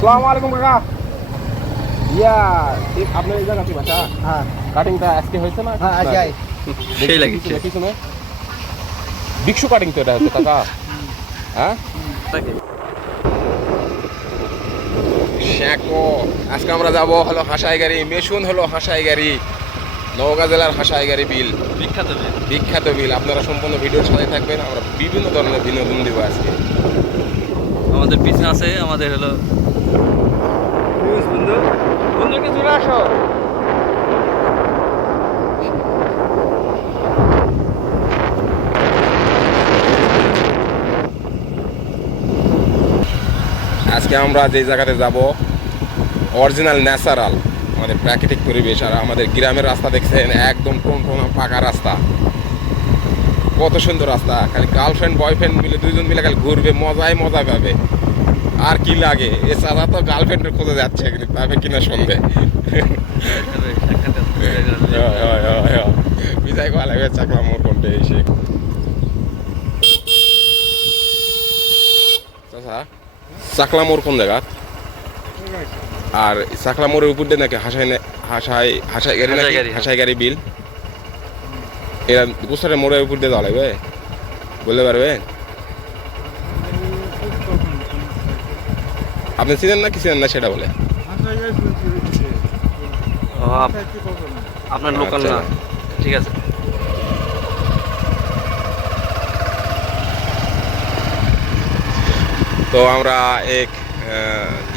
সালাম আলাইকুম কাকা। ইয়া আপনার এই জায়গা কি বাসা? হ্যাঁ। কাটিংটা আজকে হয়েছে না? হ্যাঁ, আজকে। সেই ভিক্ষু কাটিং তো এটা হচ্ছে কাকা। হ্যাঁ? শ্যাকো আজকে আমরা যাব হলো হাসাই গাড়ি মেশুন হলো হাসাই গাড়ি নওগাঁ জেলার হাসাই গাড়ি বিল। বিখ্যাত বিল। বিখ্যাত বিল। আপনারা সম্পূর্ণ ভিডিওর সাথে থাকবেন আমরা বিভিন্ন ধরনের বিনোদন দিব আজকে। আমাদের পিছনে আছে আমাদের হলো আজকে আমরা যে জায়গাতে যাব অরিজিনাল ন্যাচারাল আমাদের প্রাকৃতিক পরিবেশ, আর আমাদের গ্রামের রাস্তা দেখছেন, একদম টনটনা পাকা রাস্তা। কত সুন্দর রাস্তা, খালি গার্লফ্রেন্ড বয়ফ্রেন্ড মিলে দুইজন মিলে খালি ঘুরবে মজায় মজা পাবে। আর কি লাগে? এছাড়া তো গার্লফ্রেন্ডের খোঁজে যাচ্ছে কিন্তু পাবে কিনা সন্দেহ বিদায় করা লাগবে চাকলা মোর কোনটা এসে? চাকলা মোড় কোন জায়গা? আর চাকলা মোড়ের উপর দিয়ে নাকি হাসাই হাসাই হাসাই গাড়ি নাকি? হাসাই গাড়ি, হ্যাঁ। হাসাই গাড়ি বিল? এরা গুসারের মোড়ের উপর দিয়ে যাওয়া লাগবে? বলতে পারবেন আপনি চিনেন না কি চিনেন না সেটা বলে? আপনার লোকাল আচ্ছা। না। ঠিক আছে। তো আমরা এক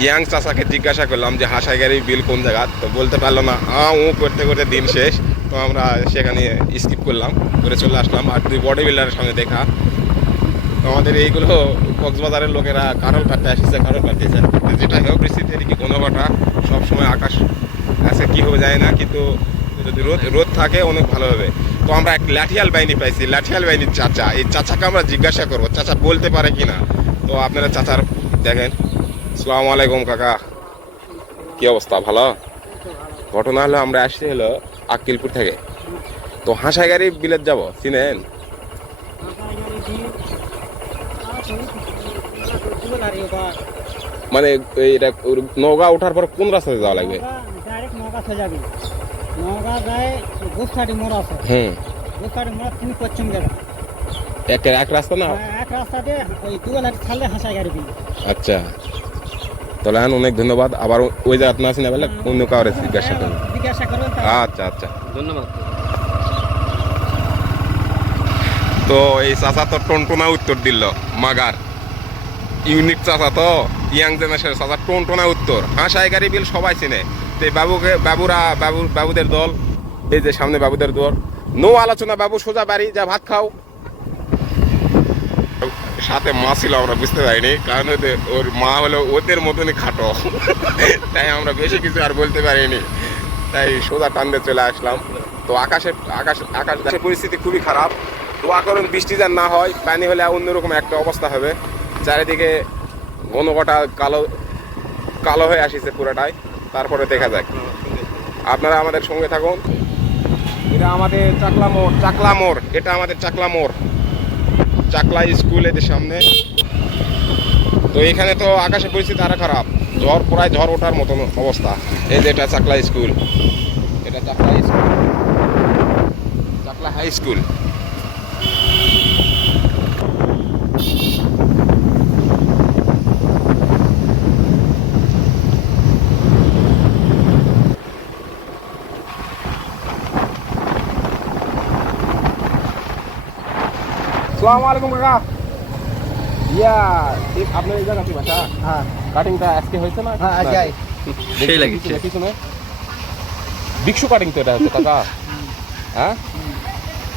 ইয়াং চাচাকে জিজ্ঞাসা করলাম যে হাসাই গাড়ি বিল কোন জায়গা? তো বলতে পারল না আ ও করতে করতে দিন শেষ। তো আমরা সেখানে স্কিপ করলাম করে চলে আসলাম। আর দুই বডি বিল্ডারের সঙ্গে দেখা। আমাদের এইগুলো কক্সবাজারের লোকেরা কারল কাটতে আসছে কারল কাটতেছে। যেটা হোক, পরিস্থিতি কি কোনো ঘটা সবসময় আকাশ আজকে কী হবে যায় না, কিন্তু যদি রোদ রোদ থাকে, অনেক ভালো হবে। তো আমরা এক লাঠিয়াল বাহিনী পাইছি লাঠিয়াল বাহিনীর চাচা। এই চাচাকে আমরা জিজ্ঞাসা করব, চাচা বলতে পারে কি না তো আপনারা চাচার দেখেন। সালাম আলাইকুম, কাকা। কি অবস্থা, ভালো? ঘটনা হলো, আমরা আসছি হলো আক্কিলপুর থেকে। তো হাঁসাগাড়ি বিলেত যাব, চিনেন? মানে এইটা নৌকা ওঠার পর কোন রাস্তাতে যাওয়া লাগবে? ডাইরেক্ট নৌকা চলে যাবি। নৌকা যায় গোসাটি মোড় আছে। হুম। গোসাটি মোড় তুমি পশ্চিম গেলে। এক এক রাস্তা না? এক রাস্তাতে ওই দুবেলা ছাড়লে হাসাই গাড়ি আচ্ছা। তাহলে হ্যাঁ অনেক ধন্যবাদ। আবার ওই জায়গা না আসি না বলে অন্য কাউরে জিজ্ঞাসা করব করবেন আচ্ছা আচ্ছা। ধন্যবাদ। তো এই চাচা তো টনটনা উত্তর দিল, মাগার। ইউনিক চাচা তো, ইয়াং জেনারেশনের চাচা, টনটনা উত্তর। হাঁসাই গাড়ি বিল সবাই চিনে। তো এই বাবুকে, বাবুরা, বাবু, বাবুদের দল, এই যে সামনে বাবুদের দল। নো আলোচনা বাবু, সোজা বাড়ি, যা ভাত খাও। সাথে মা ছিল, আমরা বুঝতে পারিনি, কারণ ওর মা হলো ওদের মতনই খাটো। তাই আমরা বেশি কিছু আর বলতে পারিনি। তাই সোজা টানতে চলে আসলাম। তো আকাশ আকাশ, আকাশের পরিস্থিতি খুবই খারাপ। দোয়া করুন, বৃষ্টি যেন না হয়, পানি হলে অন্যরকম একটা অবস্থা হবে। চারিদিকে ঘন ঘটা কালো কালো হয়ে আসিছে পুরোটাই। তারপরে দেখা যাক। আপনারা আমাদের সঙ্গে থাকুন। এটা আমাদের চাকলা মোড় চাকলা মোড়, এটা আমাদের চাকলা মোড়। চাকলা স্কুল এদের সামনে। তো এখানে তো আকাশে পরিস্থিতি আরও খারাপ। ঝড়, প্রায় ঝড় ওঠার মতন অবস্থা। এই যে এটা চাকলা স্কুল। এটা Chakla school. Chakla high school. সালাম আলাইকুম কাকা। ইয়া এই আপনার এই জায়গা কি বাসা? হ্যাঁ। কাটিংটা আজকে হয়েছে না? হ্যাঁ, আজকে। সেই লাগিছে। পিছনে, কাটিং তো এটা হচ্ছে কাকা। হ্যাঁ?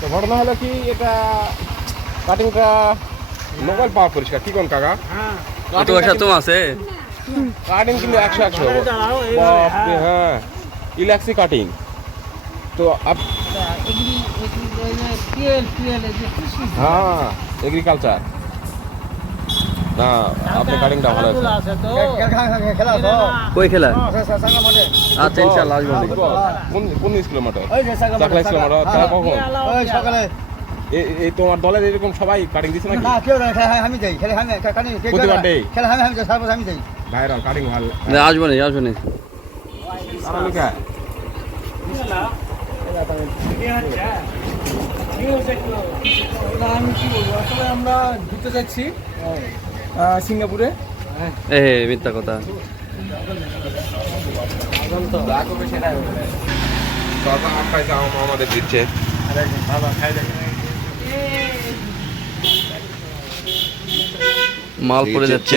তো ঘটনা হলো কি এটা কাটিংটা মোবাইল পাওয়া পরিষ্কার। কি কোন কাকা? হ্যাঁ। কত পয়সা তো আছে? কাটিং কিন্তু একশো একশো। হ্যাঁ। ইলাক্সি কাটিং তো আপ- হ্যাঁ এগ্রিকালচার না কাটিংটা ভালো আছে খেলা কই খেলা? হ্যাঁ, আচ্ছা ইনশাআল্লাহ আসব। আসব। কোন কোন স্কুলের মাঠে ওই যে সাঙ্গা চাকলা স্কুলের মাঠে তারা কখন? সকালে। এই তোমার দলের এরকম সবাই কাটিং দিছে নাকি? না কেউ না আমি যাই খেলে আমি প্রতিবার? খেলে আমি আমি যাই সার্বস আমি যাই। ভাইরাল কাটিং ভালো না, আসব না আসব না। আমি কি বলব আসলে আমরা ঘুরতে যাচ্ছি। সিঙ্গাপুরে এ মিথ্যা কথা আমাদের দিচ্ছে মাল পড়ে যাচ্ছে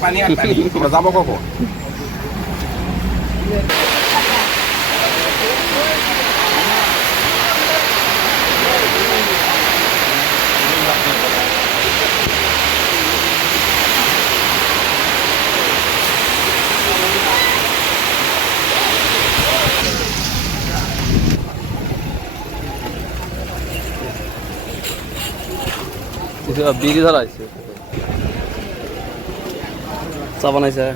পানি আর পানি আমরা যাব কখন বিড়ি ধরা আছে চা বানাইছে।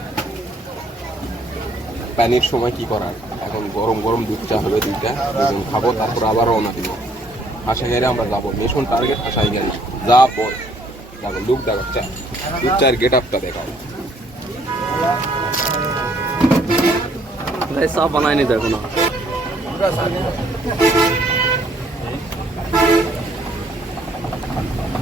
পানির সময় কি করার? এখন গরম গরম দুধ চা হবে দুইটা দুজন খাব তারপর আবার রওনা দিব। গাড়ি আমরা যাব। মিশন টার্গেট হাসাই গাড়ি। যা বল। দেখো লুক দেখো চা। দুধ চায়ের গেট আপটা দেখাও চা বানায়নি তো এখনও। আরে খাবার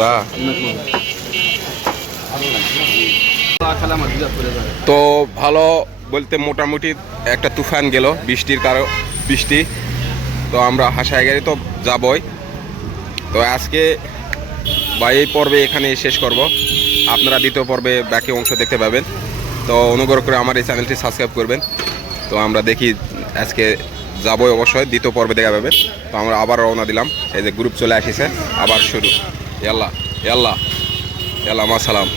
যায় তো ভালো বলতে মোটামুটি একটা তুফান গেল, বৃষ্টির কারণ বৃষ্টি। তো আমরা হাসাই গাড়ি তো যাবই। তো আজকে বা এই পর্বে এখানে শেষ করব। আপনারা দ্বিতীয় পর্বে বাকি অংশ দেখতে পাবেন। তো অনুগ্রহ করে আমার এই চ্যানেলটি সাবস্ক্রাইব করবেন। তো আমরা দেখি আজকে যাবই অবশ্যই, দ্বিতীয় পর্বে দেখা পাবেন। তো আমরা আবার রওনা দিলাম। এই যে গ্রুপ চলে আসিছে, আবার শুরু। ইয়াল্লা ইয়াল্লা মা সালাম